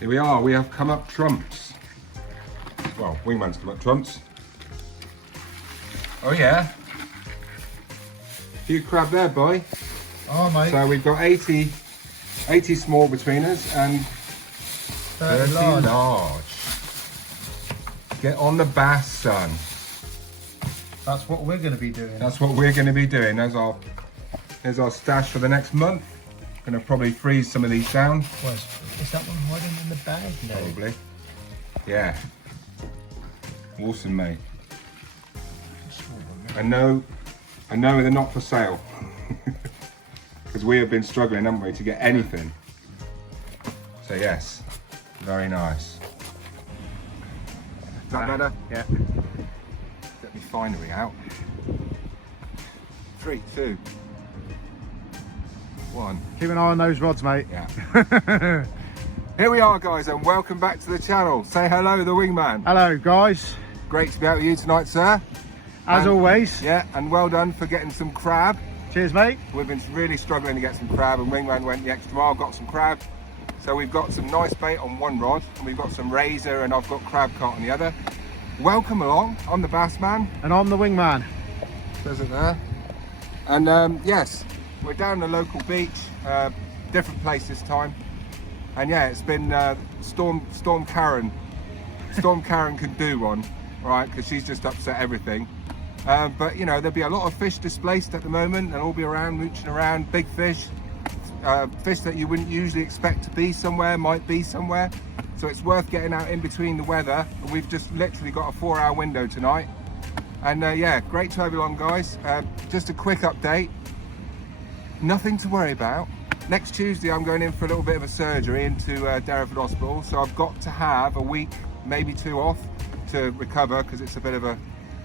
Here we are, we have come up trumps. Well, Wingman's come up trumps. Oh yeah. Few crab there, boy. Oh mate. So we've got 80 small between us and 30 large. Get on the bass, son. That's what we're going to be doing. That's what we're going to be doing. There's our stash for the next month. Going to probably freeze some of these down. Is that one hiding in the bag? No. Probably. Yeah. Awesome, mate. I know they're not for sale. Because we have been struggling, haven't we, to get anything. So yes, very nice. Is that better? Yeah. Get me finery out. 3, 2, 1. Keep an eye on those rods, mate. Yeah. Here we are, guys, and welcome back to the channel. Say hello, the Wingman. Hello, guys. Great to be out with you tonight, sir. As always. Yeah, and well done for getting some crab. Cheers, mate. We've been really struggling to get some crab, and Wingman went the extra mile, got some crab. So we've got some nice bait on one rod, and we've got some razor, and I've got crab cart on the other. Welcome along. I'm the Bassman. And I'm the Wingman. Says it there. And yes, we're down the local beach, different place this time. And yeah, it's been Storm Karen. Storm Karen can do one, right? Because she's just upset everything. But you know, there'll be a lot of fish displaced at the moment. They'll all be around, mooching around, big fish. Fish that you wouldn't usually expect to be somewhere, might be somewhere. So it's worth getting out in between the weather. We've just literally got a 4-hour window tonight. And yeah, great to have you along, guys. Just a quick update. Nothing to worry about. Next Tuesday, I'm going in for a little bit of a surgery into Derriford Hospital. So I've got to have a week, maybe 2 off to recover, because it's a bit of a...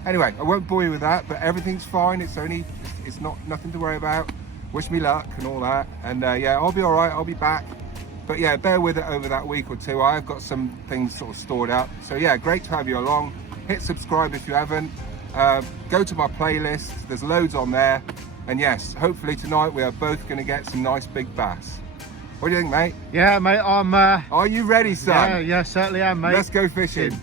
Anyway, I won't bore you with that, but everything's fine. It's nothing to worry about. Wish me luck and all that. And yeah, I'll be all right. I'll be back. But yeah, bear with it over that week or two. I've got some things sort of stored up. So yeah, great to have you along. Hit subscribe if you haven't. Go to my playlist. There's loads on there. And yes, hopefully tonight we are both going to get some nice big bass. What do you think, mate? Yeah, mate, I'm... Are you ready, son? Yeah, certainly am, mate. Let's go fishing.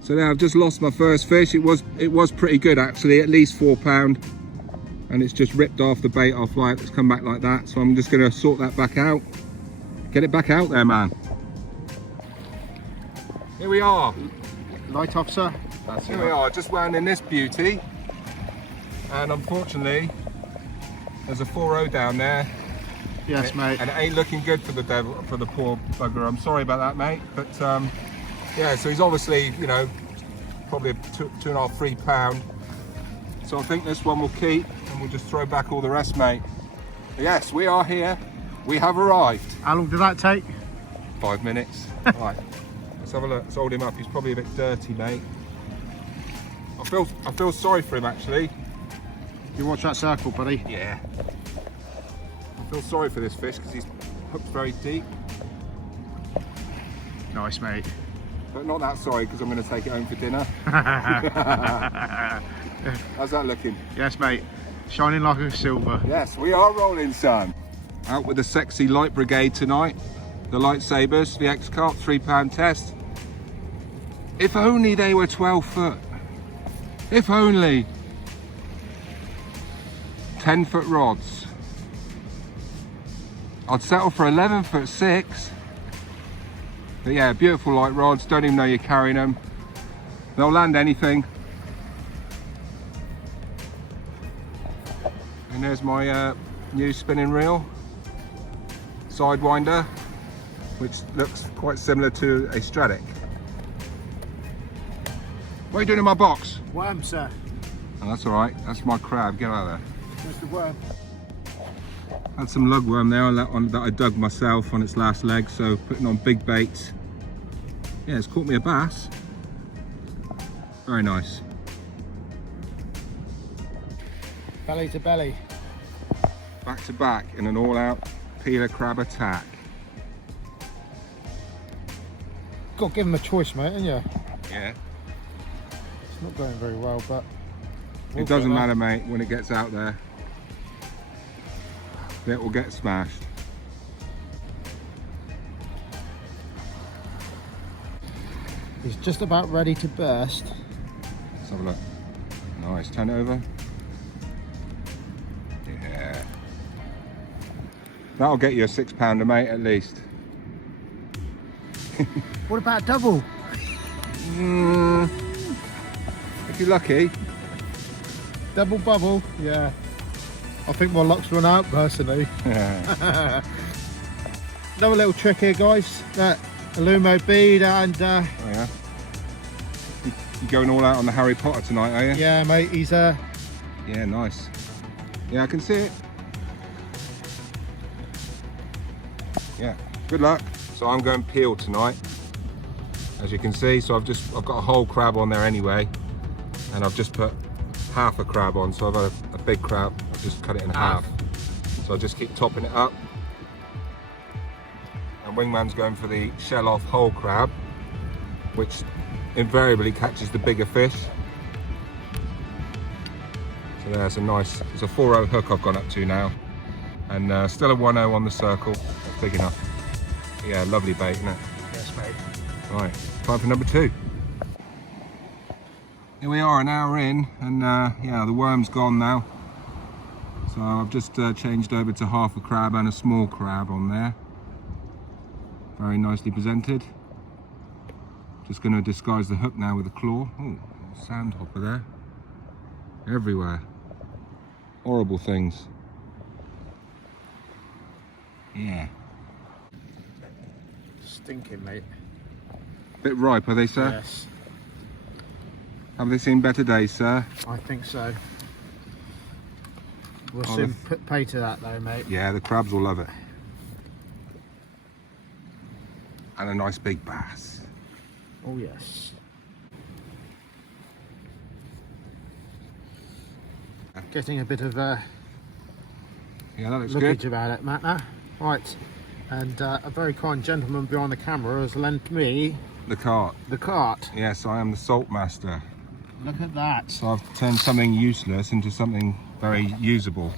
So now I've just lost my first fish. It was pretty good actually, at least £4, and it's just ripped off the bait off like it's come back like that. So I'm just going to sort that back out. Get it back out there, man. Here we are. Light officer. Here we are, just wound in this beauty, and unfortunately there's a 4.0 down there. Yes, mate. And it ain't looking good for the devil, for the poor bugger. I'm sorry about that, mate, but yeah, so he's obviously, you know, probably a 2.5, 3 pound. So I think this one will keep, and we'll just throw back all the rest, mate. But yes, we are here. We have arrived. How long did that take? 5 minutes. Right, let's have a look. Let's hold him up. He's probably a bit dirty, mate. I feel sorry for him, actually. You watch that circle, buddy? Yeah. I feel sorry for this fish because he's hooked very deep. Nice, mate. But not that sorry, because I'm going to take it home for dinner. How's that looking? Yes, mate. Shining like a silver. Yes, we are rolling, son. Out with the sexy light brigade tonight. The lightsabers, the X-Cart, £3 test. If only they were 12 foot. If only. 10-foot rods. I'd settle for 11-foot 6. But yeah, beautiful light rods, don't even know you're carrying them. They'll land anything. And there's my new spinning reel, Sidewinder, which looks quite similar to a Stradic. What are you doing in my box? Worm, sir. Oh, that's all right, that's my crab, get out of there. There's the worm. Had some lugworm there that I dug myself on its last leg, so putting on big baits. Yeah, it's caught me a bass. Very nice. Belly to belly. Back to back in an all-out peeler crab attack. Got to give him a choice, mate, haven't you? Yeah. It's not going very well, but... It doesn't matter, mate, when it gets out there. it will get smashed. He's just about ready to burst. Let's have a look. Nice, turn it over. Yeah. That'll get you a £6 mate at least. What about double? If you're lucky. Double bubble, yeah. I think my luck's run out personally. Yeah. Another little trick here, guys. That Illumo bead and Oh yeah. You going all out on the Harry Potter tonight, are you? yeah, mate. He's Yeah, nice. Yeah, I can see it. Yeah, good luck. So I'm going peel tonight, as you can see. So I've got a whole crab on there anyway, and I've just put half a crab on. So I've got a big crab. I've just cut it in half. So I just keep topping it up. And Wingman's going for the shell off whole crab, which invariably catches the bigger fish. So there's a nice, it's a 4.0 hook I've gone up to now, and still a 1.0 on the circle. That's big enough. Yeah, lovely bait, isn't it? yes, mate. Right, time for number 2. Here we are, an hour in, and yeah, the worm's gone now. So I've just changed over to half a crab and a small crab on there. Very nicely presented. Just going to disguise the hook now with a claw. Oh, sandhopper there. Everywhere. Horrible things. Yeah. Stinking, mate. Bit ripe, are they, sir? Yes, Have they seen better days, sir? I think so. We'll Oh, soon pay to that, though, mate. Yeah, the crabs will love it. And a nice big bass. Oh yes. Getting a bit of Yeah, that looks lookage good. about it, Matt. Now, right, and a very kind gentleman behind the camera has lent me The cart. the cart. Yes, I am the salt master. Look at that. So I've turned something useless into something very usable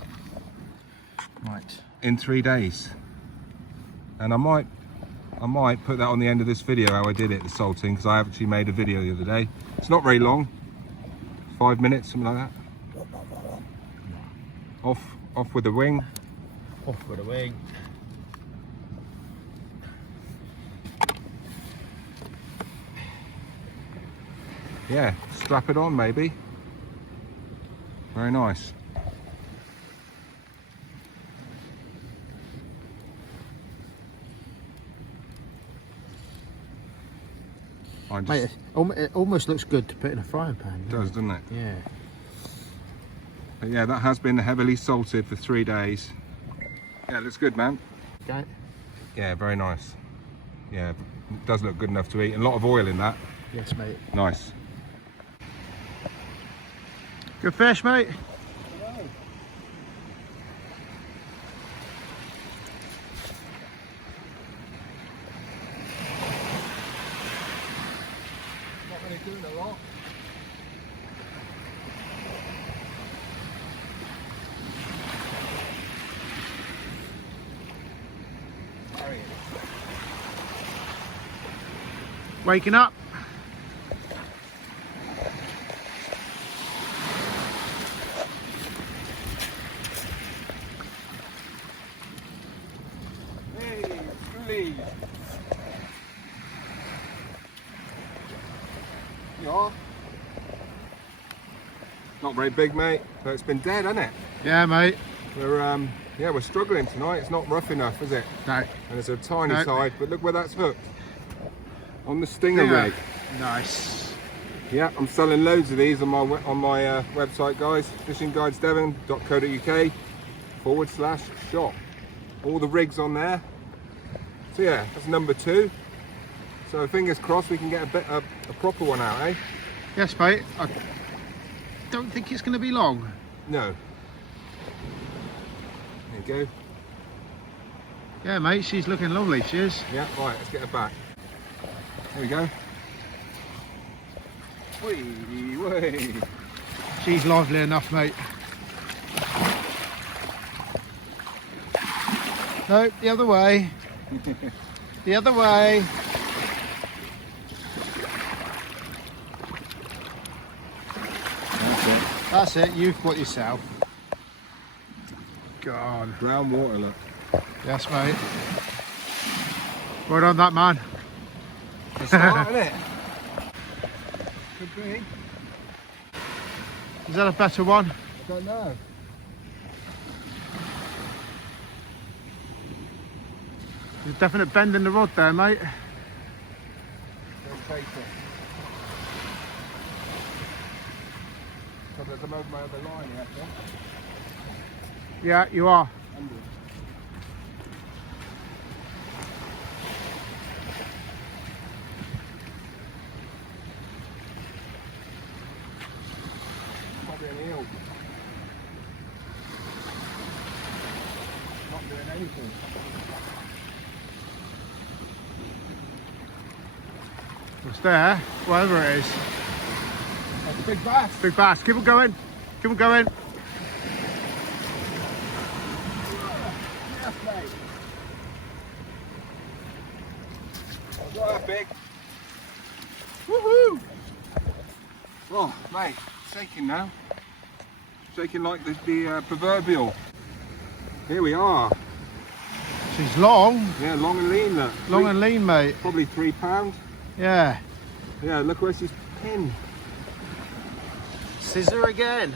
Right. in 3 days. And I might put that on the end of this video, how I did it, the salting, because I actually made a video the other day. It's not very long, 5 minutes, something like that. Off with the wing. Off with a wing. Yeah, strap it on maybe. Very nice. Mate, it almost looks good to put in a frying pan. It does, doesn't it? Yeah. But yeah, that has been heavily salted for 3 days. Yeah, it looks good, man. Okay. Yeah, very nice. Yeah, it does look good enough to eat. A lot of oil in that. Yes, mate. Nice. Good fish, mate. Not really doing a lot. Waking up. Hey, please. Yeah. Not very big, mate, but it's been dead, hasn't it? Yeah, mate. We're struggling tonight. It's not rough enough, is it? No. And it's a tiny No. side, but look where that's hooked. On the stinger Yeah. rig. Nice. Yeah, I'm selling loads of these on my website, guys. fishinguidesdevon.co.uk/shop. All the rigs on there. So yeah, that's number 2. So fingers crossed we can get a proper one out, eh? Yes, mate. I don't think it's going to be long. No. There you go. Yeah, mate. She's looking lovely. She is. Yeah, right, let's get her back. There we go. Whee, whee. She's lively enough, mate. No, the other way. The other way. That's it, you've got yourself. Go on. Brown water, look. Yes, mate. Well done, that man. It's hot, isn't it? Could be. Is that a better one? Don't know. There's a definite bend in the rod there, mate. Don't take it. I'm over my other line here, actually. Yeah, you are. Under. Probably an eel. Not doing anything. It's there, whatever it is. That's a big bass. Big bass. Keep on going. Keep on going. Yes, mate. That's not that big. Woohoo! Oh, mate, shaking now. Shaking like the proverbial. Here we are. She's long. Yeah, long and lean. Look. Long and lean, mate. Probably £3. Yeah. Yeah, look where she's pinned. Scissor again.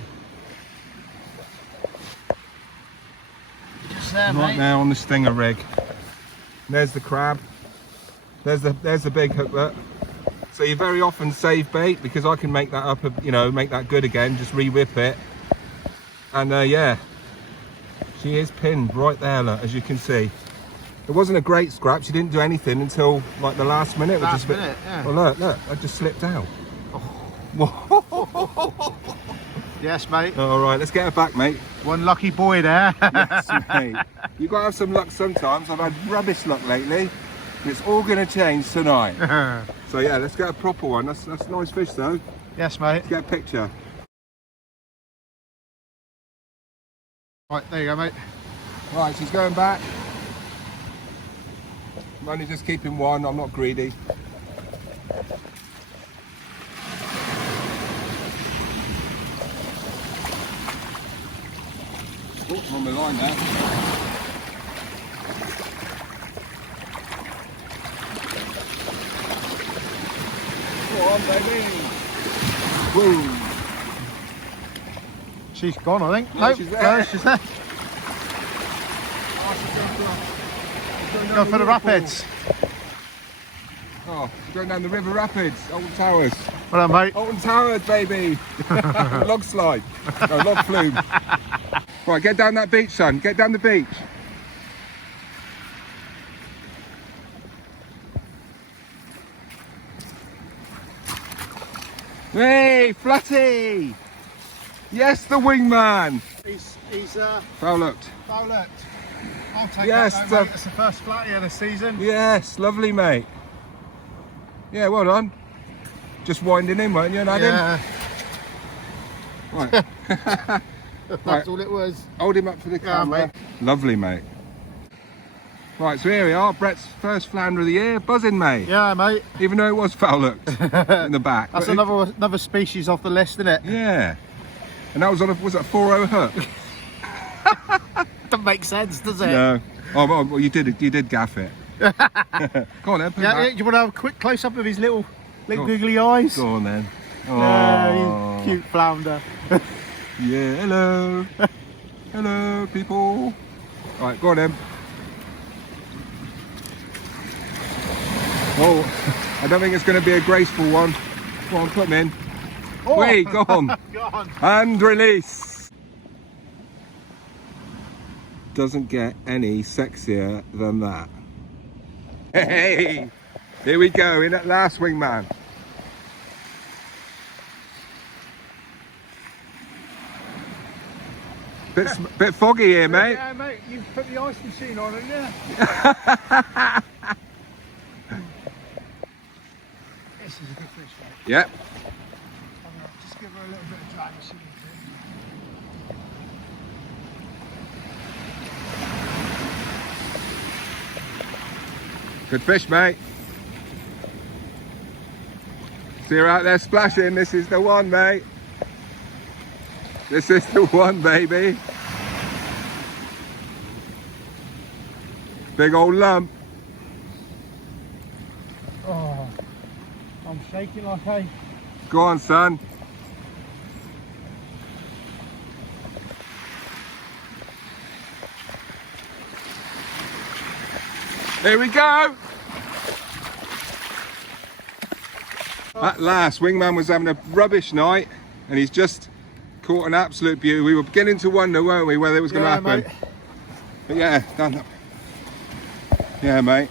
Just there, Right mate. now on the stinger rig. There's the crab. There's the big hook there. So you very often save bait because I can make that up, you know, make that good again. Just re-whip it. And yeah, she is pinned right there, look, as you can see. It wasn't a great scrap. She didn't do anything until like the last minute. Last minute, yeah. Well, look, I just slipped out. Yes, mate. All right, let's get her back, mate. One lucky boy there. Yes, mate. You've got to have some luck sometimes. I've had rubbish luck lately. It's all going to change tonight. So yeah, let's get a proper one. That's a nice fish though. Yes, mate. Let's get a picture. Right, there you go, mate. Right, she's going back. I'm only just keeping one. I'm not greedy. Oh, I'm on the line now. Go on, baby. Woo. She's gone, I think. No, Nope, she's there. no, she's there. Go for the rapids. Oh, she's going down the river rapids. Alton Towers. Well done, mate. Alton Towers, baby. Log slide. No, log flume. Right, get down that beach, son. Get down the beach. Hey, Flatty! Yes, the wingman. He's Foul looked. foul looked. I'll take Yes, that, though, mate. It's the first flatty of the season. Yes, lovely, mate. Yeah, well done. Just winding in, weren't you, Adam? Yeah, Right. that's Right. all it was. Hold him up for the Yeah, camera. mate. Lovely, mate. Right, so here we are. Brett's first flounder of the year. Buzzing, mate. Yeah, mate. Even though it was foul looked in the back. That's But another species off the list, isn't it? Yeah. And that was on a, was it a 4.0 hook? Doesn't make sense, does it? No. Oh, well, you did gaff it. Go on then, put it Yeah, back. do you want to have a quick close up of his little Go. googly eyes? Go on then. Oh. Yeah, he's cute flounder. Yeah, hello. Hello, people. Right, go on then. Oh, I don't think it's going to be a graceful one. Go on, put him in. Oh. Wait, go on. Go on. And release. Doesn't get any sexier than that. Hey, here we go in that last wingman. Bit foggy here, mate. Yeah, mate, you've put the ice machine on, haven't you? This is a good fish, mate. Yep. I'm gonna just give her a little bit of drag. She needs it. Good fish, mate. See her out there splashing. This is the one, mate. This is the one, baby. Big old lump. Oh, I'm shaking like a... Go on, son. Here we go. At last, Wingman was having a rubbish night and he's just caught an absolute beauty. We were beginning to wonder, weren't we, whether it was going to happen. Mate. But yeah, done. Yeah, mate.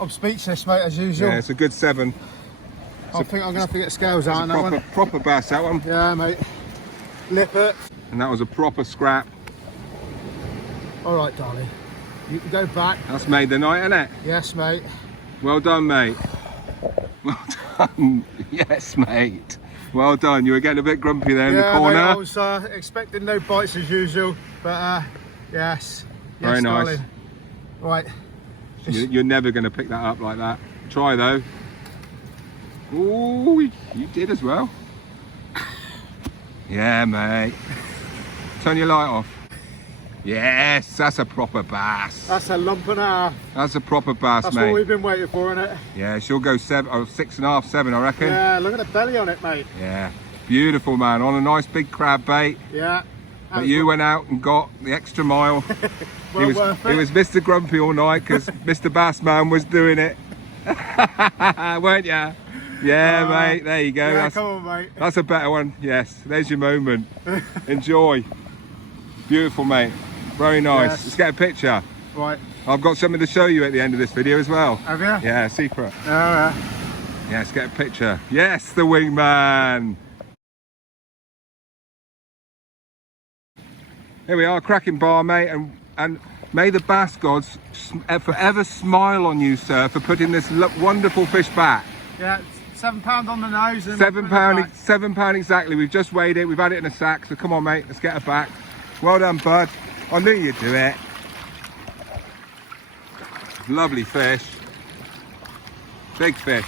I'm speechless, mate, as usual. Yeah, it's a good 7. I think I'm going to have to get scales out on that Proper, one. proper bass, that one. Yeah, mate. Lip it. And that was a proper scrap. All right, darling. You can go back. That's made the night, innit? Yes, mate. Well done, mate. Well done. Yes, mate. Well done. You were getting a bit grumpy there in the corner. Mate, I was expecting no bites as usual, but yes. Very Yes, nice. darling. Right. You're never going to pick that up like that. Try though. Ooh, you did as well. Yeah, mate. Turn your light off. Yes, that's a proper bass. That's a lump and a half. That's a proper bass, That's mate. what we've been waiting for, innit? Yeah, she'll go 7 or 6.5, 7, I reckon. Yeah, look at the belly on it, mate. Yeah, beautiful, man. On a nice big crab bait. Yeah. But you went out and got the extra mile. Well he worth it. was Mr. Grumpy all night because Mr. Bassman was doing it. Weren't ya? Yeah, mate. There you go. Yeah, That's, come on, mate. that's a better one. Yes, there's your moment. Enjoy. Beautiful, mate. Very nice. Yes. Let's get a picture. Right. I've got something to show you at the end of this video as well. Have you? Yeah, secret. All right. Yeah, let's get a picture. Yes, the Wingman. Here we are, cracking bar, mate, and may the bass gods forever smile on you, sir, for putting this wonderful fish back. Yeah, £7 on the nose. And £7, £7 exactly. We've just weighed it. We've had it in a sack. So come on, mate. Let's get her back. Well done, bud. I knew you'd do it. Lovely fish. Big fish.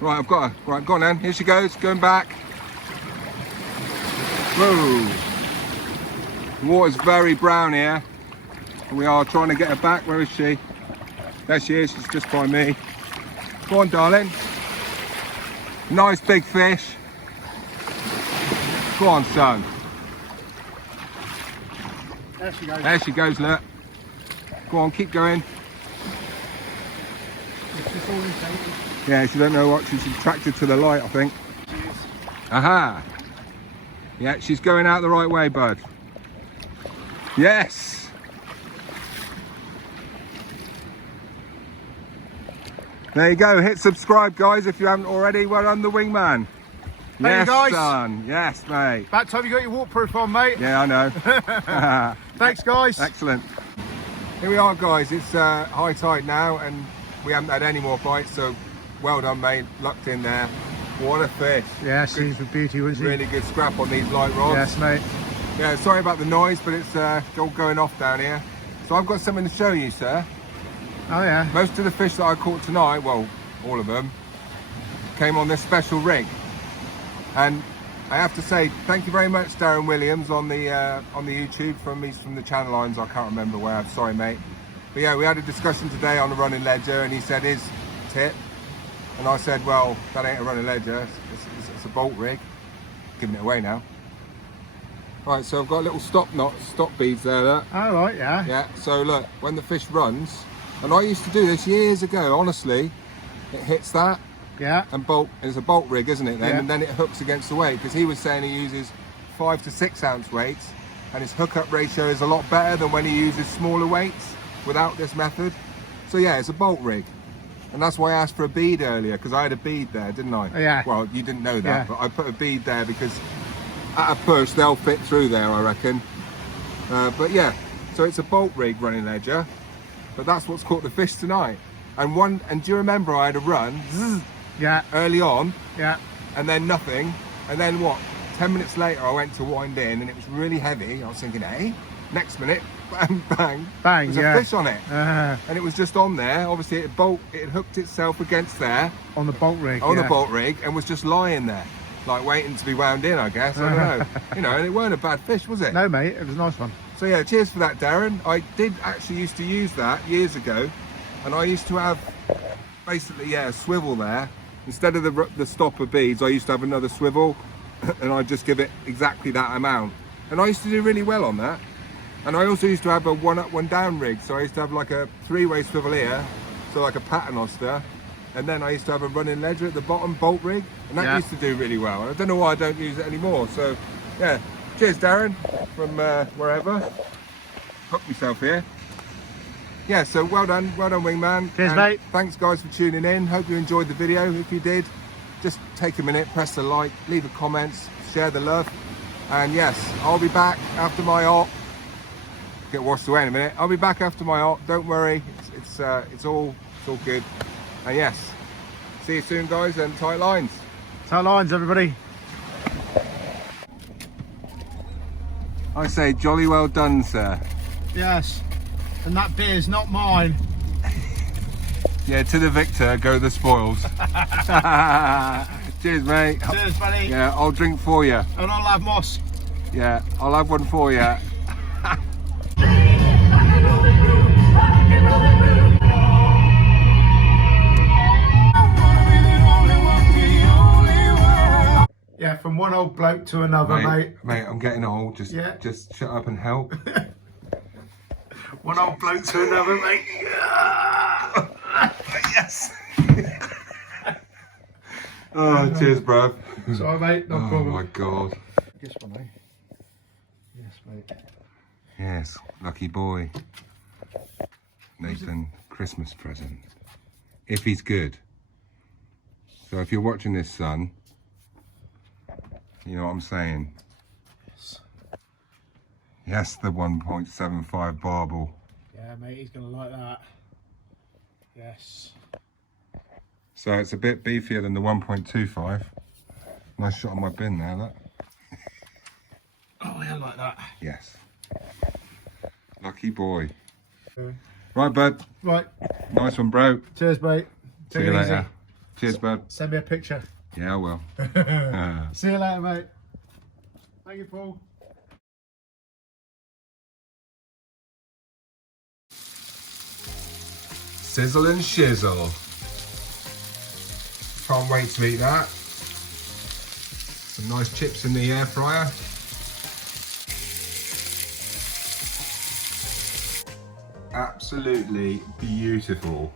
Right, I've got her. Right, go on then. Here she goes. Going back. Whoa. The water's very brown here. And we are trying to get her back. Where is she? There she is. She's just by me. Go on, darling. Nice big fish. Go on, son. There she goes. There she goes, look. Go on, keep going. It's all inflated. Yeah, she don't know what, she's attracted to the light, I think. Aha. Yeah, she's going out the right way, bud. Yes. There you go. Hit subscribe, guys, if you haven't already. Well done, the Wingman. Thank you, guys. Son. Yes, mate. About time you got your waterproof on, mate. Yeah, I know. Thanks, guys. Excellent. Here we are, guys. It's high tide now, and we haven't had any more bites, so well done, mate. Lucked in there. What a fish. Yeah, she's a beauty, wasn't she? Really good scrap on these light rods. Yes, mate. Yeah, sorry about the noise, but it's all going off down here. So I've got something to show you, sir. Oh, yeah. Most of the fish that I caught tonight, well, all of them, came on this special rig. And I have to say, thank you very much, Darren Williams, on the YouTube from the Channel Lines. I can't remember where. I'm sorry, mate. But yeah, we had a discussion today on the running ledger, and he said his tip, and I said, well, that ain't a running ledger. It's a bolt rig. Giving it away now. Right, so I've got little stop beads there. Look. Oh, right, yeah. Yeah. So look, when the fish runs, and I used to do this years ago. Honestly, it hits that. Yeah. And bolt, it's a bolt rig, isn't it then? Yeah. And then it hooks against the weight, because he was saying he uses 5 to 6 ounce weights, and his hookup ratio is a lot better than when he uses smaller weights without this method. So yeah, it's a bolt rig, and that's why I asked for a bead earlier, because I had a bead there, didn't I? Yeah. Well, you didn't know that, Yeah. but I put a bead there because at a push they'll fit through there, I reckon. But yeah, so it's a bolt rig running ledger, but that's what's caught the fish tonight. And do you remember I had a run? Zzz, Yeah. early on, Yeah. and then nothing, and then what, 10 minutes later I went to wind in and it was really heavy. I was thinking, hey, next minute, bang, bang. Bang, There's yeah. a fish on it. And it was just on there. Obviously, it hooked itself against there. On the bolt rig. On the bolt rig, and was just lying there. Like waiting to be wound in, I guess. I don't know. You know, and it weren't a bad fish, was it? No, mate, it was a nice one. So yeah, cheers for that, Darren. I did actually used to use that years ago. And I used to have basically, yeah, a swivel there. Instead of the stopper beads, I used to have another swivel. And I'd just give it exactly that amount. And I used to do really well on that. And I also used to have a one up, one down rig. So I used to have like a 3-way swivel here, so like a paternoster. And then I used to have a running ledger at the bottom, bolt rig. And that used to do really well. And I don't know why I don't use it anymore. So yeah, cheers Darren from wherever. Hooked myself here. Yeah, so well done Wingman. Cheers, and mate. Thanks guys for tuning in. Hope you enjoyed the video. If you did, just take a minute, press the like, leave a comment, share the love. And yes, I'll be back after my art. Get washed away in a minute. I'll be back after my art. Don't worry, it's all good. And yes, see you soon, guys, and tight lines. Tight lines, everybody. I say, jolly well done, sir. Yes, and that beer's not mine. Yeah, to the victor go the spoils. Cheers, mate. Cheers, buddy. Yeah, I'll drink for you. And I'll have moss. Yeah, I'll have one for you. Yeah, from one old bloke to another, mate. Mate, I'm getting old. Just shut up and help. One old bloke to another, mate. Yes. Oh, cheers, bruv. Sorry, mate. No problem. Oh my God. This one, eh? Yes, mate. Yes, lucky boy. Nathan, Christmas present. If he's good. So if you're watching this, son, you know what I'm saying? Yes. Yes, the 1.75 barbel. Yeah, mate, he's going to like that. Yes. So it's a bit beefier than the 1.25. Nice shot on my bin there, that. Oh, yeah, like that. Yes. Lucky boy. Okay. Right, bud. Right. Nice one, bro. Cheers, mate. See you later. Cheers, bud. Send me a picture. Yeah, I will. See you later, mate. Thank you, Paul. Sizzle and shizzle. Can't wait to eat that. Some nice chips in the air fryer. Absolutely beautiful.